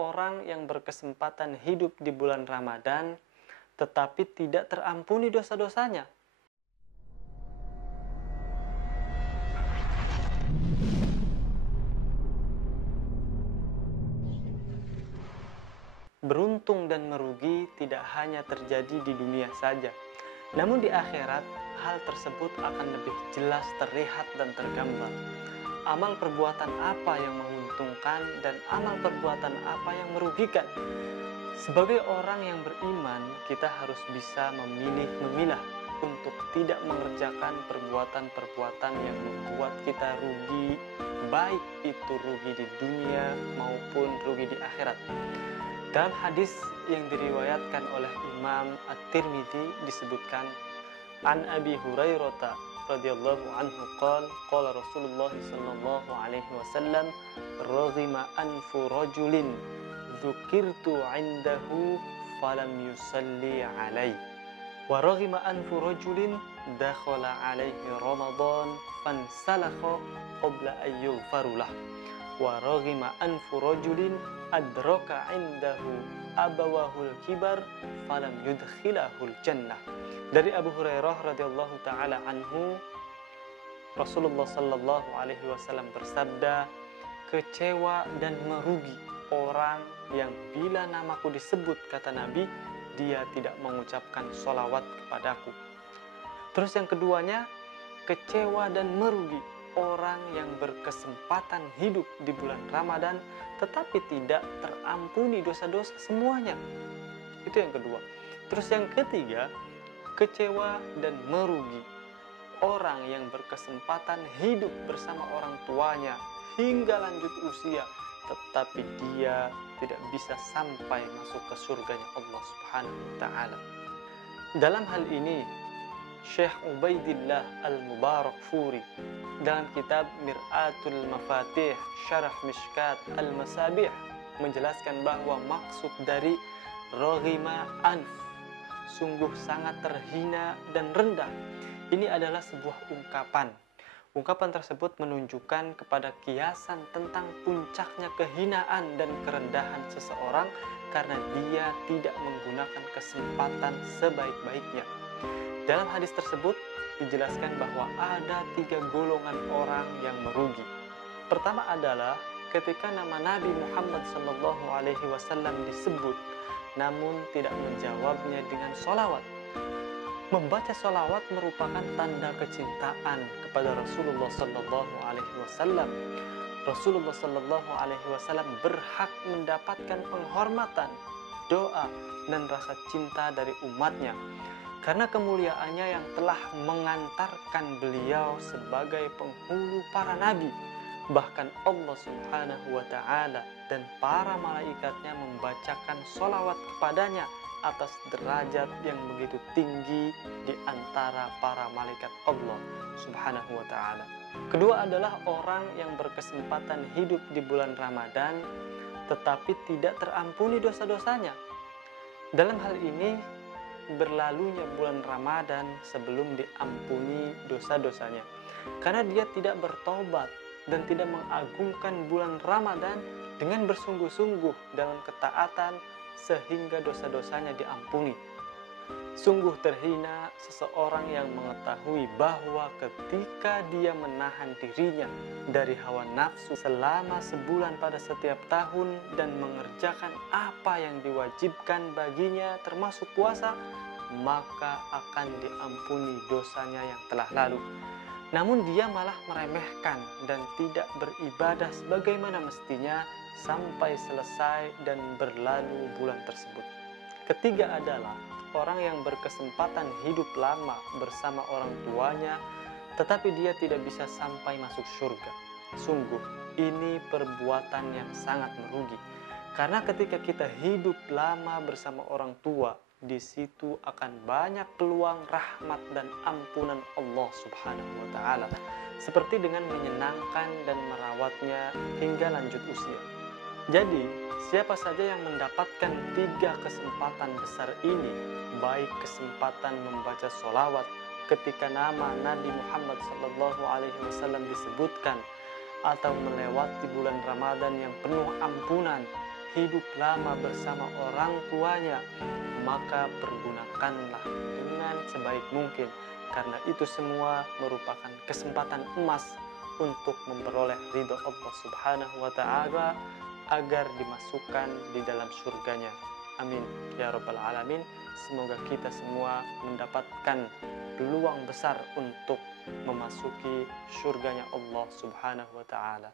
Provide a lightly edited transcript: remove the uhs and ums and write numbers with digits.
orang yang berkesempatan hidup di bulan Ramadan, tetapi tidak terampuni dosa-dosanya. Beruntung dan merugi tidak hanya terjadi di dunia saja, namun di akhirat hal tersebut akan lebih jelas terlihat dan tergambar. Amal perbuatan apa yang menguntungkan dan amal perbuatan apa yang merugikan. Sebagai orang yang beriman, kita harus bisa memilah untuk tidak mengerjakan perbuatan-perbuatan yang membuat kita rugi, baik itu rugi di dunia maupun rugi di akhirat. Dalam hadis yang diriwayatkan oleh Imam At-Tirmidzi disebutkan, An Abi Hurairah radhiyallahu anhu qala Rasulullah sallallahu alaihi wasallam, raghima anfu rajulin dzukirtu 'indahu falam yusalli 'alai wa raghima anfu rajulin dakhala 'alaihi ramadan fansalakha qabla an yughfar lahu wa raghima anfu rajulin adraka 'indahu abawahul kibar falam yudkhilahul jannah. Dari Abu Hurairah radhiyallahu taala anhu, Rasulullah sallallahu alaihi wasallam bersabda, kecewa dan merugi orang yang bila namaku disebut, kata Nabi, dia tidak mengucapkan sholawat kepadaku. Terus yang keduanya, kecewa dan merugi orang yang berkesempatan hidup di bulan Ramadan tetapi tidak terampuni dosa-dosa semuanya. Itu yang kedua. Terus yang ketiga, kecewa dan merugi orang yang berkesempatan hidup bersama orang tuanya hingga lanjut usia tetapi dia tidak bisa sampai masuk ke surganya Allah Subhanahu wa taala. Dalam hal ini Syekh Ubaidillah Al-Mubarakfuri dalam kitab Mir'atul Mafatih Syarah Mishkat Al-Masabih menjelaskan bahwa maksud dari raghima anf, sungguh sangat terhina dan rendah, ini adalah sebuah ungkapan. Ungkapan tersebut menunjukkan kepada kiasan tentang puncaknya kehinaan dan kerendahan seseorang karena dia tidak menggunakan kesempatan sebaik-baiknya. Dalam hadis tersebut dijelaskan bahwa ada 3 golongan orang yang merugi. Pertama adalah ketika nama Nabi Muhammad SAW disebut, namun tidak menjawabnya dengan sholawat. Membaca sholawat merupakan tanda kecintaan kepada Rasulullah SAW. Rasulullah SAW berhak mendapatkan penghormatan, doa, dan rasa cinta dari umatnya karena kemuliaannya yang telah mengantarkan beliau sebagai penghulu para nabi. Bahkan Allah Subhanahu wa ta'ala dan para malaikatnya membacakan sholawat kepadanya atas derajat yang begitu tinggi di antara para malaikat Allah Subhanahu wa ta'ala. Kedua adalah orang yang berkesempatan hidup di bulan Ramadan tetapi tidak terampuni dosa-dosanya. Dalam hal ini berlalunya bulan Ramadan sebelum diampuni dosa-dosanya karena dia tidak bertobat dan tidak mengagungkan bulan Ramadan dengan bersungguh-sungguh dalam ketaatan sehingga dosa-dosanya diampuni. Sungguh terhina seseorang yang mengetahui bahwa ketika dia menahan dirinya dari hawa nafsu selama sebulan pada setiap tahun dan mengerjakan apa yang diwajibkan baginya termasuk puasa, maka akan diampuni dosanya yang telah lalu. Namun dia malah meremehkan dan tidak beribadah sebagaimana mestinya sampai selesai dan berlalu bulan tersebut. Ketiga adalah orang yang berkesempatan hidup lama bersama orang tuanya tetapi dia tidak bisa sampai masuk surga. Sungguh ini perbuatan yang sangat merugi karena ketika kita hidup lama bersama orang tua, di situ akan banyak peluang rahmat dan ampunan Allah Subhanahu wa ta'ala seperti dengan menyenangkan dan merawatnya hingga lanjut usia. Jadi, siapa saja yang mendapatkan 3 kesempatan besar ini, baik kesempatan membaca sholawat ketika nama Nabi Muhammad SAW disebutkan, atau melewati bulan Ramadan yang penuh ampunan, hidup lama bersama orang tuanya, maka pergunakanlah dengan sebaik mungkin, karena itu semua merupakan kesempatan emas untuk memperoleh ridho Allah Subhanahu wa Ta'ala agar dimasukkan di dalam surganya. Amin ya rabbal alamin. Semoga kita semua mendapatkan peluang besar untuk memasuki surganya Allah Subhanahu wa Ta'ala.